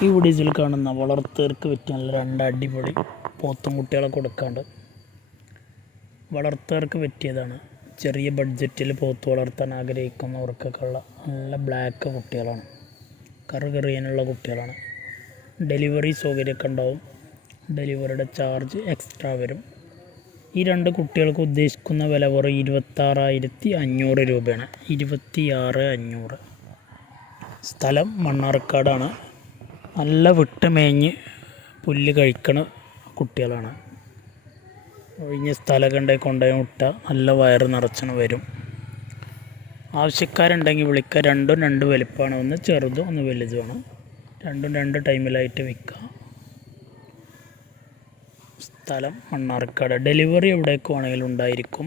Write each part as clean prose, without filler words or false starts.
ഈ വീഡിയോസിൽ കാണുന്ന വളർത്തുകാർക്ക് പറ്റിയ നല്ല രണ്ട് അടിപൊളി പോത്തും കുട്ടികളെ കൊടുക്കാണ്ട്. വളർത്തുകാർക്ക് പറ്റിയതാണ്. ചെറിയ ബഡ്ജറ്റിൽ പോത്ത് വളർത്താൻ ആഗ്രഹിക്കുന്നവർക്കൊക്കെ ഉള്ള നല്ല ബ്ലാക്ക് കുട്ടികളാണ്. കറുകറിയാനുള്ള കുട്ടികളാണ്. ഡെലിവറി സൗകര്യമൊക്കെ ഉണ്ടാവും. ഡെലിവറിയുടെ ചാർജ് എക്സ്ട്രാ വരും. ഈ രണ്ട് കുട്ടികൾക്ക് ഉദ്ദേശിക്കുന്ന വില വെറും 26,500 രൂപയാണ്. 26,500. സ്ഥലം മണ്ണാർക്കാടാണ്. നല്ല വിട്ട് മേഞ്ഞ് പുല്ല് കഴിക്കണ കുട്ടികളാണ്. ഒഴിഞ്ഞ സ്ഥലമൊക്കെ ഉണ്ടെങ്കിൽ കൊണ്ടുപോയി വിട്ട നല്ല വയറ് നിറച്ചണം വരും. ആവശ്യക്കാരുണ്ടെങ്കിൽ വിളിക്കുക. രണ്ടും രണ്ട് വലിപ്പമാണ്. ഒന്ന് ചെറുതും ഒന്ന് വലുതുമാണ്. രണ്ടും രണ്ട് ടൈമിലായിട്ട് വിൽക്കുക. സ്ഥലം മണ്ണാർക്കാട്. ഡെലിവറി എവിടേക്ക് വേണമെങ്കിലും ഉണ്ടായിരിക്കും.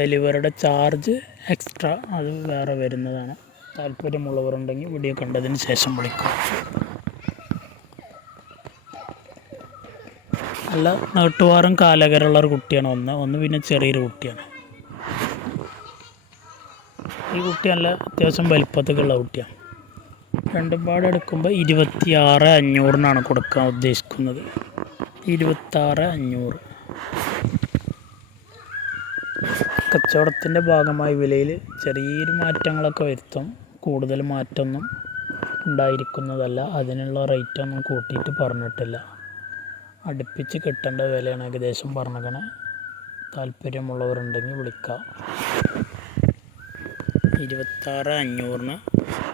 ഡെലിവറിയുടെ ചാർജ് എക്സ്ട്രാ അത് വേറെ വരുന്നതാണ്. താല്പര്യമുള്ളവരുണ്ടെങ്കിൽ വീഡിയോ കണ്ടതിന് ശേഷം വിളിക്കും. നല്ല നീട്ടുവാറും കാലകരമുള്ള ഒരു കുട്ടിയാണ്. ഒന്ന് പിന്നെ ചെറിയൊരു കുട്ടിയാണ്. ഈ കുട്ടി നല്ല അത്യാവശ്യം വലിപ്പത്തിലുള്ള കുട്ടിയാണ്. രണ്ടും പാടെ എടുക്കുമ്പോൾ 26,500 കൊടുക്കാൻ ഉദ്ദേശിക്കുന്നത്. 26,500. കച്ചവടത്തിൻ്റെ ഭാഗമായി വിലയിൽ ചെറിയൊരു മാറ്റങ്ങളൊക്കെ വരുത്തും. കൂടുതൽ മാറ്റമൊന്നും ഉണ്ടായിരിക്കുന്നതല്ല. അതിനുള്ള റേറ്റൊന്നും കൂട്ടിയിട്ട് പറഞ്ഞിട്ടില്ല. അടുപ്പിച്ച് കിട്ടേണ്ട വിലയാണ് ഏകദേശം പറഞ്ഞേക്കണേ. താല്പര്യമുള്ളവരുണ്ടെങ്കിൽ വിളിക്കാം. 26,500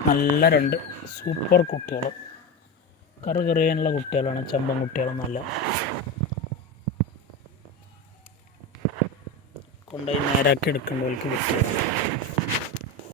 നല്ല രണ്ട് സൂപ്പർ കുട്ടികൾ. കറിയാനുള്ള കുട്ടികളാണ്. ചെമ്പൻ കുട്ടികളൊന്നുമല്ല. കൊണ്ടുപോയി നേരാക്കി എടുക്കേണ്ടവർക്ക് കുട്ടികളാണ്.